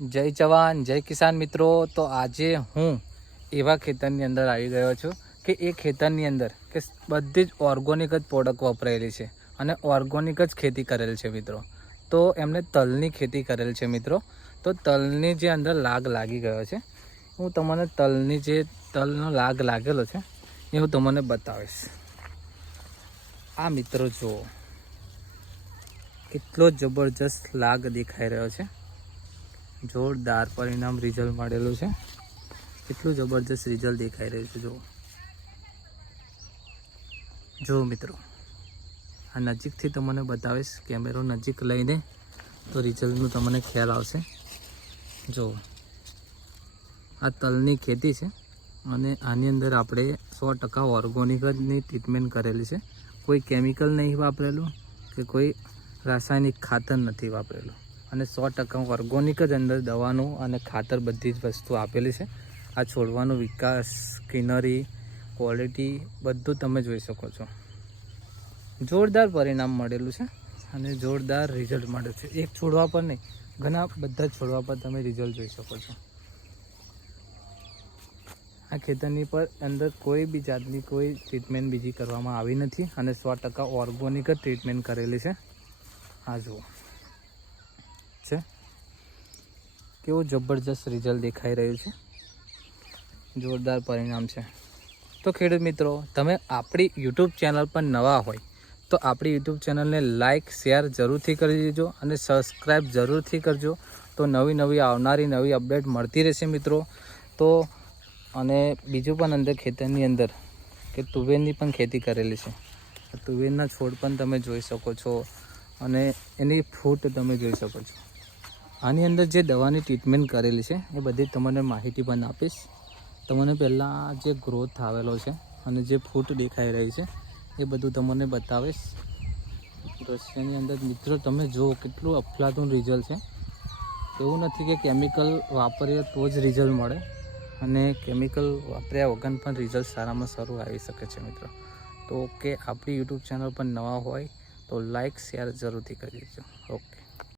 જય જવાન, જય કિસાન મિત્રો. તો આજે હું એવા ખેતરની અંદર આવી ગયો છું કે એ ખેતરની અંદર કે બધી જ ઓર્ગોનિક જ પ્રોડક્ટ વપરાયેલી છે અને ઓર્ગોનિક જ ખેતી કરેલ છે મિત્રો. તો એમણે તલની ખેતી કરેલ છે મિત્રો. તો તલની જે અંદર લાગ લાગી ગયો છે, હું તમને તલની જે તલનો લાગ લાગેલો છે એ હું તમને બતાવીશ. આ મિત્રો જુઓ, કેટલો જબરજસ્ત લાગ દેખાઈ રહ્યો છે. જોરદાર પરિણામ રિઝલ્ટ મળેલું છે. કેટલું જબરજસ્ત રિઝલ્ટ દેખાઈ રહ્યું છે, જુઓ. જુઓ મિત્રો, આ નજીકથી તમને બતાવીશ કેમેરો નજીક લઈને તો રિઝલ્ટનું તમને ખ્યાલ આવશે. જુઓ. આ તલની ખેતી છે અને આની અંદર આપણે સો ટકા ઓર્ગોનિક જની ટ્રીટમેન્ટ કરેલી છે. કોઈ કેમિકલ નહીં વાપરેલું કે કોઈ રાસાયણિક ખાતર નથી વાપરેલું. અને સો ટકા ઓર્ગોનિક જ અંદર દવાનું અને ખાતર બધી જ વસ્તુ આપેલી છે. આ છોડવાનો વિકાસ, કિનરી ક્વોલિટી બધું તમે જોઈ શકો છો. જોરદાર પરિણામ મળેલું છે અને જોરદાર રિઝલ્ટ મળે છે. એક છોડવા પર નહીં, ઘણા બધા છોડવા પર તમે રિઝલ્ટ જોઈ શકો છો. આ ખેતરની પર અંદર કોઈ બી જાતની કોઈ ટ્રીટમેન્ટ બીજી કરવામાં આવી નથી અને સો ટકા ઓર્ગોનિક જ ટ્રીટમેન્ટ કરેલી છે. આ જુઓ. છે. કેવું જબરજસ્ત રિઝલ્ટ દેખાઈ રહ્યું છે. જોરદાર પરિણામ છે. તો ખેડૂત મિત્રો, તમે આપણી યુટ્યુબ ચેનલ પર નવા હોય, તો આપણી યુટ્યુબ ચેનલને લાઇક શેર જરૂરથી કરી દેજો અને સબસ્ક્રાઈબ જરૂરથી કરજો. તો નવી નવી આવનારી નવી અપડેટ મળતી રહેશે મિત્રો. તો અને બીજું પણ અંદર ખેતરની અંદર, કે તુવેરની પણ ખેતી કરેલી છે. તુવેરના છોડ પણ તમે જોઈ શકો છો અને એની ફૂટ તમે જોઈ શકો છો. આની અંદર જે દવાની ટ્રીટમેન્ટ કરેલી છે, એ બધી તમને માહિતી પણ આપીશ. તમને પહેલાં જે ગ્રોથ આવેલો છે અને જે ફૂટ દેખાઈ રહી છે, એ બધું તમને બતાવીશ. દ્રશ્યની અંદર મિત્રો તમે જુઓ કેટલું અફલાતું રિઝલ્ટ છે. એવું નથી કે કેમિકલ વાપરીએ તો જ રિઝલ્ટ મળે અને કેમિકલ વાપર્યા વગર પણ રિઝલ્ટ સારામાં સારું આવી શકે છે મિત્રો. તો કે આપણી યુટ્યુબ ચેનલ પર નવા હોય તો લાઇક શેર જરૂરથી કરી દેજો. ઓકે.